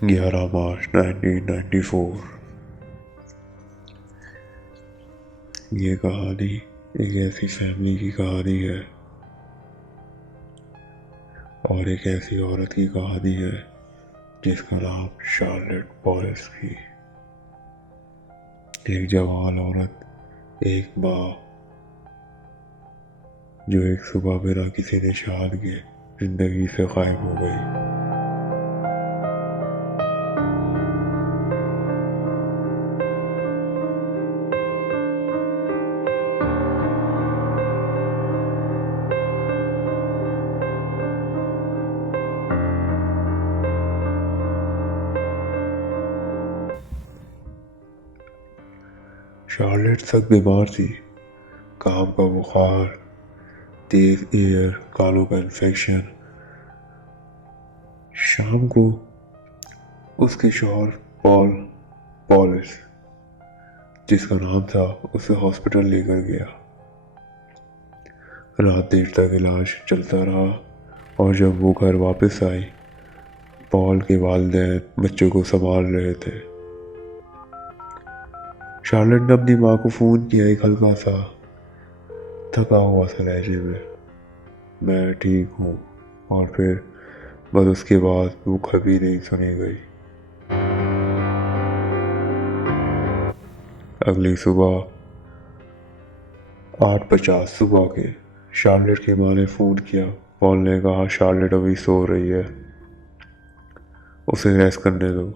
11 मार्च 1994। ये कहानी एक ऐसी फैमिली की कहानी है और एक ऐसी औरत की कहानी है जिसका नाम शार्लेट पॉलिस थी। एक जवान औरत, एक माँ, जो एक सुबह बिना किसी निशान के जिंदगी से गायब हो गई। शार्लेट सख्त बीमार थी। काम का बुखार, तेज एयर, कालों का इन्फेक्शन। शाम को उसके शौहर पॉलिस, जिसका नाम था, उसे हॉस्पिटल लेकर गया। रात देर तक इलाज चलता रहा और जब वो घर वापस आई, पॉल के वालिदैन बच्चों को संभाल रहे थे। शार्लेट ने अपनी माँ को फ़ोन किया, एक हल्का सा थका हुआ सा लहजे में, मैं ठीक हूँ। और फिर बस उसके बाद वो कभी नहीं सुनी गई। अगली सुबह 8:50 सुबह के शार्लेट की माँ ने फ़ोन किया। पॉल ने कहा शार्लेट अभी सो रही है, उसे रेस्ट करने दो।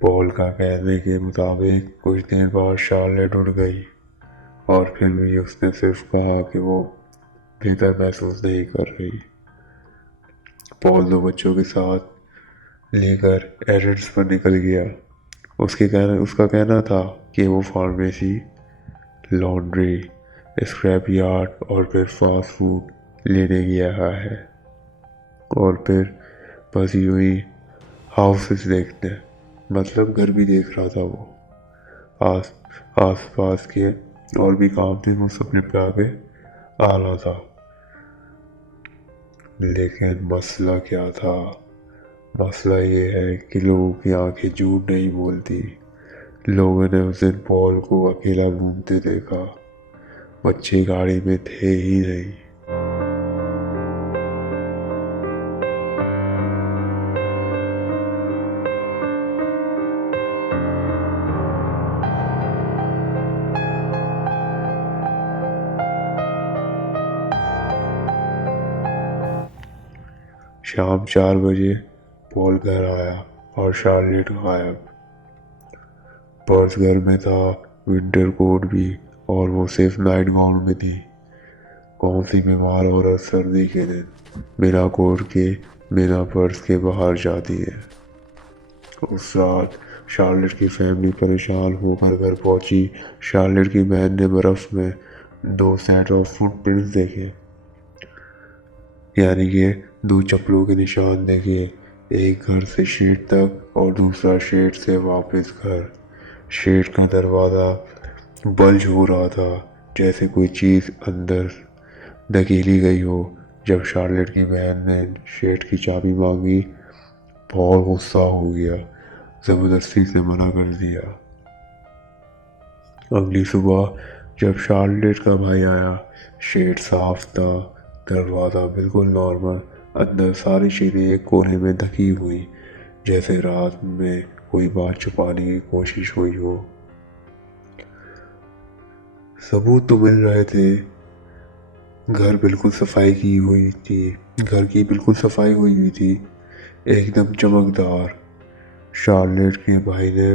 पॉल का कहने के मुताबिक कुछ देर बाद शार्लेट उठ गई और फिर भी उसने सिर्फ कहा कि वो बेहतर महसूस नहीं कर रही। पॉल दो बच्चों के साथ लेकर एरेंट्स पर निकल गया। उसका कहना था कि वो फार्मेसी, लॉन्ड्री, स्क्रैप यार्ड और फिर फास्ट फूड लेने गया है और फिर बस यूं ही हाउसेस देखने, मतलब घर भी देख रहा था वो। आस आस पास के और भी काम थे, वो सब निपटा के आ रहा था। लेकिन मसला क्या था? मसला ये है कि लोगों की आंखें झूठ नहीं बोलती। लोगों ने उस दिन पॉल को अकेला घूमते देखा। बच्चे गाड़ी में थे ही नहीं। शाम 4 बजे पॉल घर आया और शार्लेट गायब। पर्स घर में था, विंटर कोट भी, और वो सिर्फ नाइट गाउन में थी। कौन सी बीमार औरत सर्दी के दिन बिना कोट के, बिना पर्स के बाहर जाती है? उस रात शार्लेट की फैमिली परेशान होकर घर पहुंची। शार्लेट की बहन ने बर्फ में 2 सेट ऑफ फुटप्रिंट्स देखे, यानी कि 2 चप्पलों के निशान देखे। एक घर से शेड तक और दूसरा शेड से वापस घर। शेड का दरवाज़ा बल्ज हो रहा था, जैसे कोई चीज़ अंदर धकेली गई हो। जब शार्लेट की बहन ने शेड की चाबी मांगी, बहुत गुस्सा हो गया, ज़बरदस्ती से मना कर दिया। अगली सुबह जब शार्लेट का भाई आया, शेड साफ था, दरवाज़ा बिल्कुल नॉर्मल, अंदर सारी चीज़ें एक कोने में ढकी हुई, जैसे रात में कोई बात छुपाने की कोशिश हुई हो। सबूत तो मिल रहे थे। घर बिल्कुल सफाई की हुई थी, घर की बिल्कुल सफाई हुई हुई थी, एकदम चमकदार। शार्लेट के भाई ने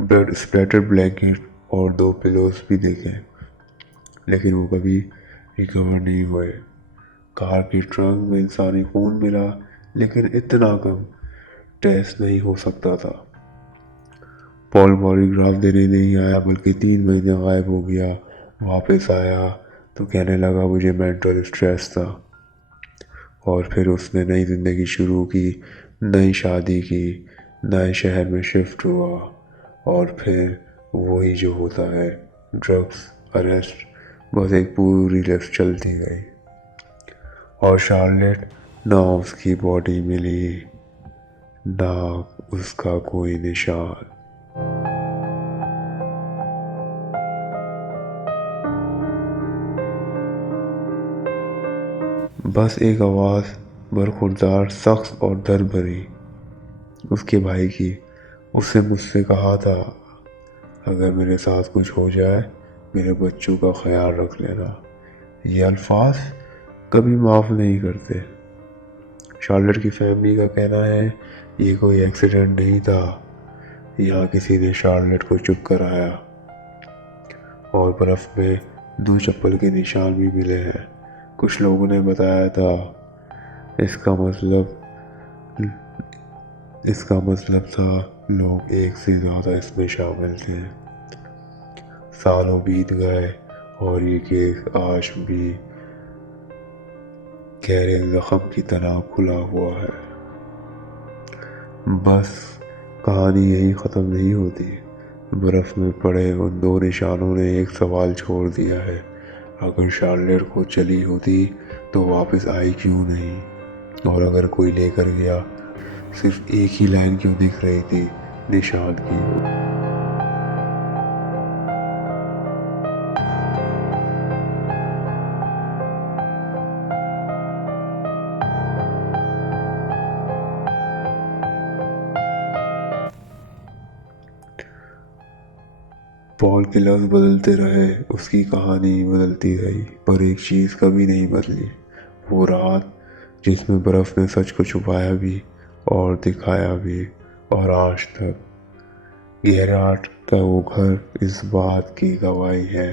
ब्लड स्प्लैटर ब्लैंकेट और 2 पिलोस भी देखे, लेकिन वो कभी रिकवर नहीं हुए। कार के ट्रंक में इंसानी खून मिला, लेकिन इतना कम टेस्ट नहीं हो सकता था। पॉल पॉलीग्राफ देने नहीं आया, बल्कि 3 महीने गायब हो गया। वापस आया तो कहने लगा मुझे मेंटल स्ट्रेस था। और फिर उसने नई ज़िंदगी शुरू की, नई शादी की, नए शहर में शिफ्ट हुआ, और फिर वही जो होता है, ड्रग्स, अरेस्ट, बस एक पूरी लिस्ट चलती गई। और शार्लेट, ना उसकी बॉडी मिली, ना उसका कोई निशान। बस एक आवाज़ बरखुरदार, सख्त और दर्द भरी, उसके भाई की। उसने मुझसे कहा था, अगर मेरे साथ कुछ हो जाए मेरे बच्चों का ख्याल रख लेना। ये अल्फाज कभी माफ़ नहीं करते। शार्लेट की फैमिली का कहना है ये कोई एक्सीडेंट नहीं था, यहाँ किसी ने शार्लेट को चुप कराया। और बर्फ़ में 2 चप्पल के निशान भी मिले हैं। कुछ लोगों ने बताया था इसका मतलब था लोग एक से ज़्यादा इसमें शामिल थे। सालों बीत गए और ये केस आज भी गहरे जख्म की तरह खुला हुआ है। बस कहानी यही ख़त्म नहीं होती। बर्फ़ में पड़े उन 2 निशानों ने एक सवाल छोड़ दिया है, अगर शार्लेट को चली होती तो वापस आई क्यों नहीं? और अगर कोई लेकर गया, सिर्फ एक ही लाइन क्यों दिख रही थी निशान की? पॉल के लफ्ज़ बदलते रहे, उसकी कहानी बदलती रही, पर एक चीज़ कभी नहीं बदली, वो रात जिसमें बर्फ़ ने सच को छुपाया भी और दिखाया भी। और आज तक गैराट का वो घर इस बात की गवाही है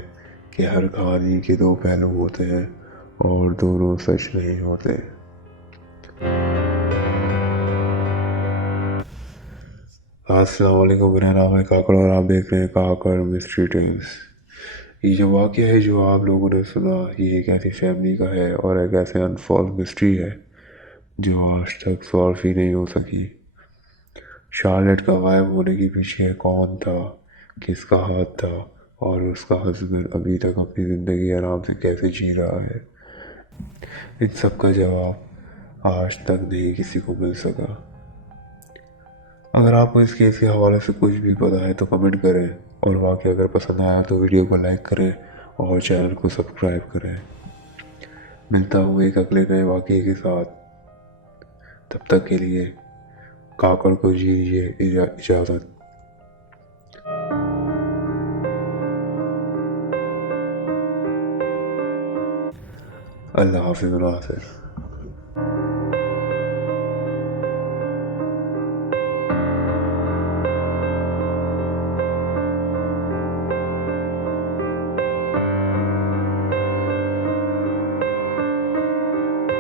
कि हर कहानी के 2 पहलू होते हैं और दोनों सच नहीं होते। अस्सलाम वालेकुम, मेरा नाम है काकड़ और आप देख रहे हैं काकड़ मिस्ट्री टेल्स। ये जो वाक़या है जो आप लोगों ने सुना, ये एक ऐसी फैमिली का है और एक ऐसे अनसॉल्व मिस्ट्री है जो आज तक सॉल्व ही नहीं हो सकी। शार्लेट का गायब होने के पीछे कौन था, किसका हाथ था और उसका हस्बैंड अभी तक अपनी ज़िंदगी आराम से कैसे जी रहा है, इन सब का जवाब आज तक नहीं किसी को मिल सका। अगर आपको इस केस के हवाले से कुछ भी पता है तो कमेंट करें, और वाक़या अगर पसंद आया तो वीडियो को लाइक करें और चैनल को सब्सक्राइब करें। मिलता हूँ एक अगले नए वाक़ये के साथ, तब तक के लिए काकड़ को दीजिए इजाज़त। अल्लाह हाफ़िज़ नासिर।